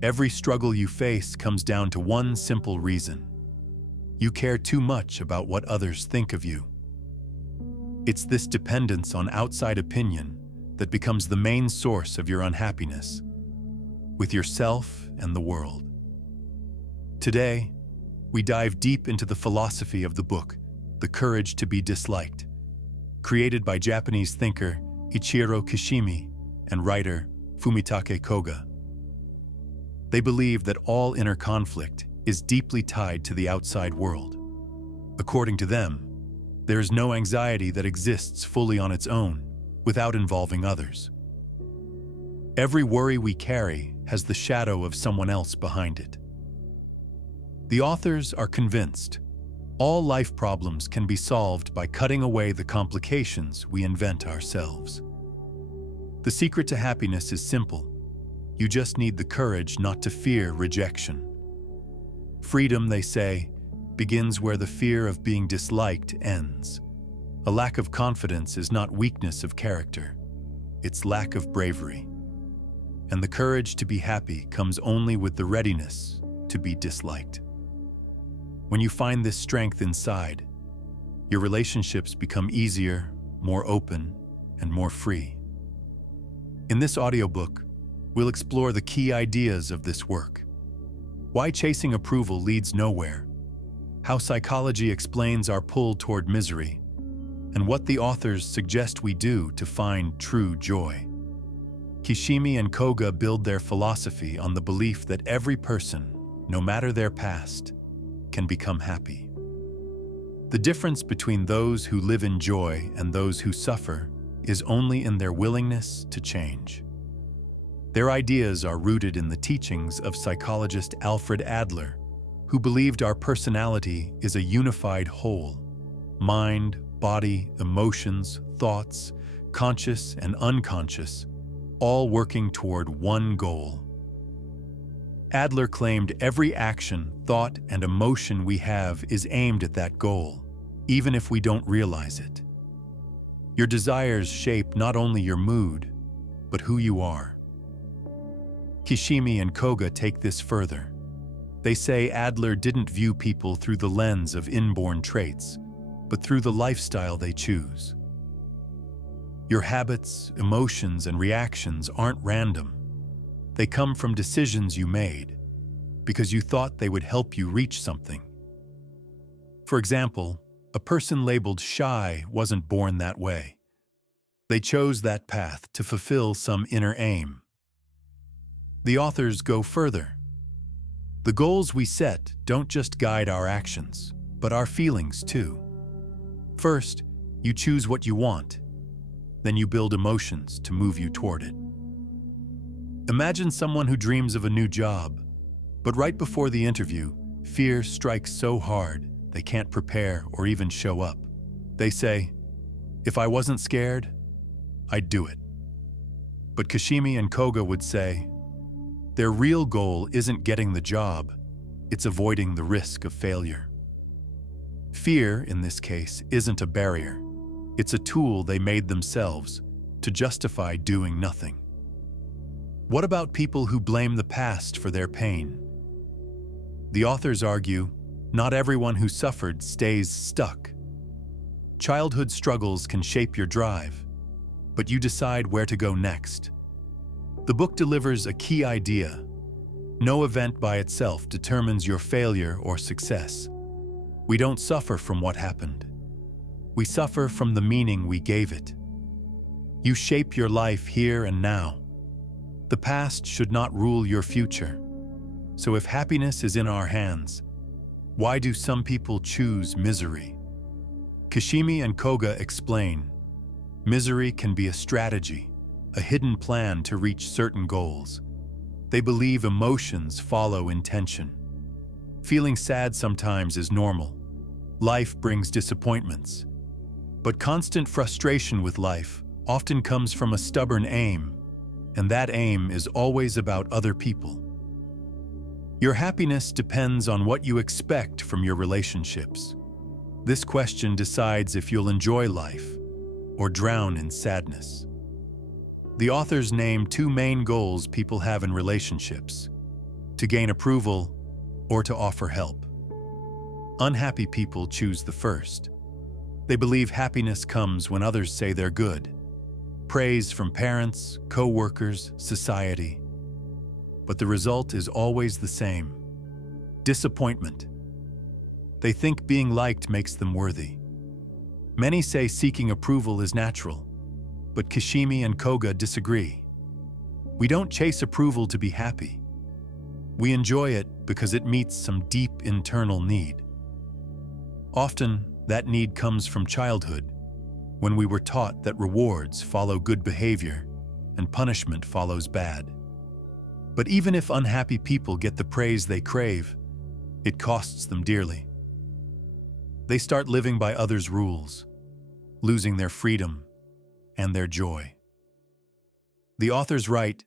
Every struggle you face comes down to one simple reason. You care too much about what others think of you. It's this dependence on outside opinion that becomes the main source of your unhappiness, with yourself and the world. Today, we dive deep into the philosophy of the book, The Courage to be Disliked, created by Japanese thinker Ichiro Kishimi and writer Fumitake Koga. They believe that all inner conflict is deeply tied to the outside world. According to them, there is no anxiety that exists fully on its own without involving others. Every worry we carry has the shadow of someone else behind it. The authors are convinced all life problems can be solved by cutting away the complications we invent ourselves. The secret to happiness is simple. You just need the courage not to fear rejection. Freedom, they say, begins where the fear of being disliked ends. A lack of confidence is not weakness of character, it's lack of bravery. And the courage to be happy comes only with the readiness to be disliked. When you find this strength inside, your relationships become easier, more open, and more free. In this audiobook, we'll explore the key ideas of this work. Why chasing approval leads nowhere, how psychology explains our pull toward misery, and what the authors suggest we do to find true joy. Kishimi and Koga build their philosophy on the belief that every person, no matter their past, can become happy. The difference between those who live in joy and those who suffer is only in their willingness to change. Their ideas are rooted in the teachings of psychologist Alfred Adler, who believed our personality is a unified whole: mind, body, emotions, thoughts, conscious and unconscious, all working toward one goal. Adler claimed every action, thought, and emotion we have is aimed at that goal, even if we don't realize it. Your desires shape not only your mood, but who you are. Kishimi and Koga take this further. They say Adler didn't view people through the lens of inborn traits, but through the lifestyle they choose. Your habits, emotions, and reactions aren't random. They come from decisions you made because you thought they would help you reach something. For example, a person labeled shy wasn't born that way. They chose that path to fulfill some inner aim. The authors go further. The goals we set don't just guide our actions, but our feelings too. First, you choose what you want. Then you build emotions to move you toward it. Imagine someone who dreams of a new job, but right before the interview, fear strikes so hard they can't prepare or even show up. They say, "If I wasn't scared, I'd do it." But Kishimi and Koga would say, their real goal isn't getting the job, it's avoiding the risk of failure. Fear, in this case, isn't a barrier. It's a tool they made themselves to justify doing nothing. What about people who blame the past for their pain? The authors argue, not everyone who suffered stays stuck. Childhood struggles can shape your drive, but you decide where to go next. The book delivers a key idea. No event by itself determines your failure or success. We don't suffer from what happened. We suffer from the meaning we gave it. You shape your life here and now. The past should not rule your future. So if happiness is in our hands, why do some people choose misery? Kishimi and Koga explain, misery can be a strategy, a hidden plan to reach certain goals. They believe emotions follow intention. Feeling sad sometimes is normal. Life brings disappointments. But constant frustration with life often comes from a stubborn aim, and that aim is always about other people. Your happiness depends on what you expect from your relationships. This question decides if you'll enjoy life or drown in sadness. The authors name two main goals people have in relationships: to gain approval, or to offer help. Unhappy people choose the first. They believe happiness comes when others say they're good. Praise from parents, co-workers, society. But the result is always the same: disappointment. They think being liked makes them worthy. Many say seeking approval is natural, but Kishimi and Koga disagree. We don't chase approval to be happy. We enjoy it because it meets some deep internal need. Often, that need comes from childhood, when we were taught that rewards follow good behavior and punishment follows bad. But even if unhappy people get the praise they crave, it costs them dearly. They start living by others' rules, losing their freedom and their joy. The authors write,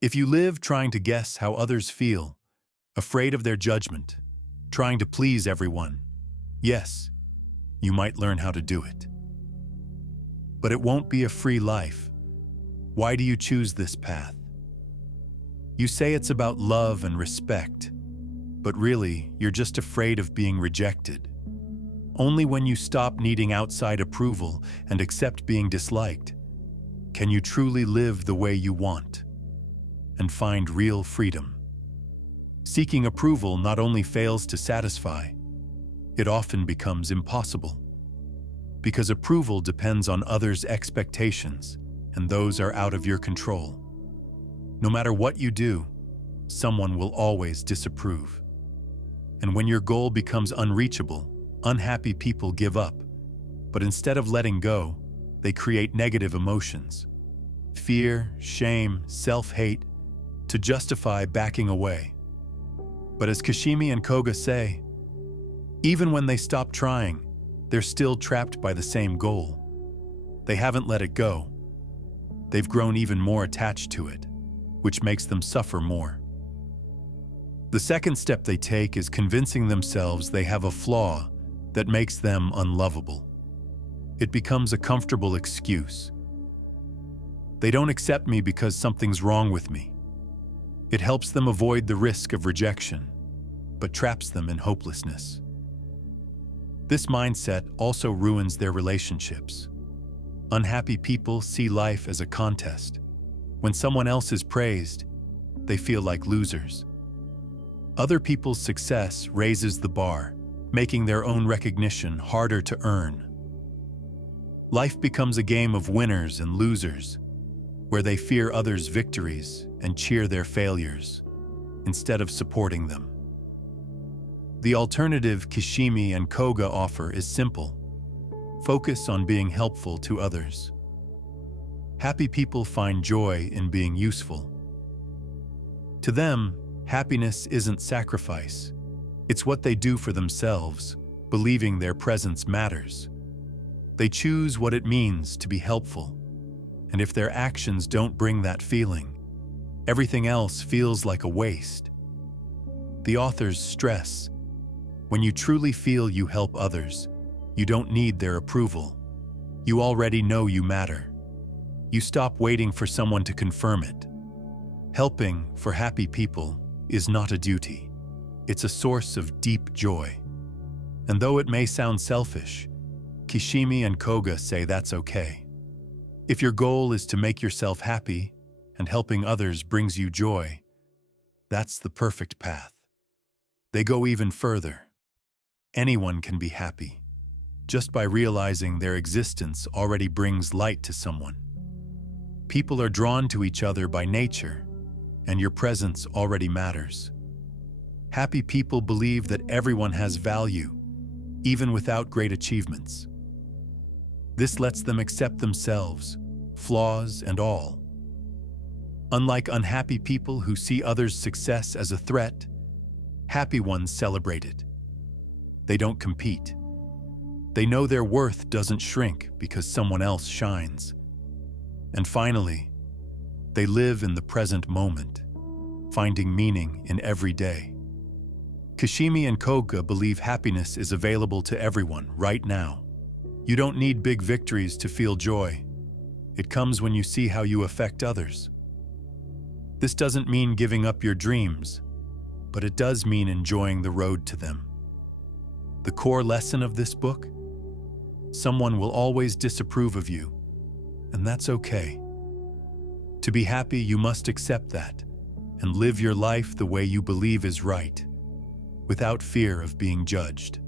"If you live trying to guess how others feel, afraid of their judgment, trying to please everyone, yes, you might learn how to do it. But it won't be a free life. Why do you choose this path? You say it's about love and respect, but really, you're just afraid of being rejected. Only when you stop needing outside approval and accept being disliked, can you truly live the way you want and find real freedom." Seeking approval not only fails to satisfy, it often becomes impossible. Because approval depends on others' expectations, and those are out of your control. No matter what you do, someone will always disapprove. And when your goal becomes unreachable, unhappy people give up. But instead of letting go, they create negative emotions: fear, shame, self-hate, to justify backing away. But as Kishimi and Koga say, even when they stop trying, they're still trapped by the same goal. They haven't let it go. They've grown even more attached to it, which makes them suffer more. The second step they take is convincing themselves they have a flaw that makes them unlovable. It becomes a comfortable excuse. They don't accept me because something's wrong with me. It helps them avoid the risk of rejection, but traps them in hopelessness. This mindset also ruins their relationships. Unhappy people see life as a contest. When someone else is praised, they feel like losers. Other people's success raises the bar, making their own recognition harder to earn. Life becomes a game of winners and losers, where they fear others' victories and cheer their failures, instead of supporting them. The alternative Kishimi and Koga offer is simple: focus on being helpful to others. Happy people find joy in being useful. To them, happiness isn't sacrifice. It's what they do for themselves, believing their presence matters. They choose what it means to be helpful. And if their actions don't bring that feeling, everything else feels like a waste. The authors stress, when you truly feel you help others, you don't need their approval. You already know you matter. You stop waiting for someone to confirm it. Helping, for happy people, is not a duty. It's a source of deep joy. And though it may sound selfish, Kishimi and Koga say that's okay. If your goal is to make yourself happy and helping others brings you joy, that's the perfect path. They go even further. Anyone can be happy, just by realizing their existence already brings light to someone. People are drawn to each other by nature, and your presence already matters. Happy people believe that everyone has value, even without great achievements. This lets them accept themselves, flaws and all. Unlike unhappy people who see others' success as a threat, happy ones celebrate it. They don't compete. They know their worth doesn't shrink because someone else shines. And finally, they live in the present moment, finding meaning in every day. Kishimi and Koga believe happiness is available to everyone right now. You don't need big victories to feel joy. It comes when you see how you affect others. This doesn't mean giving up your dreams. but it does mean enjoying the road to them. The core lesson of this book? Someone will always disapprove of you, and that's okay. To be happy, you must accept that and live your life the way you believe is right, without fear of being judged.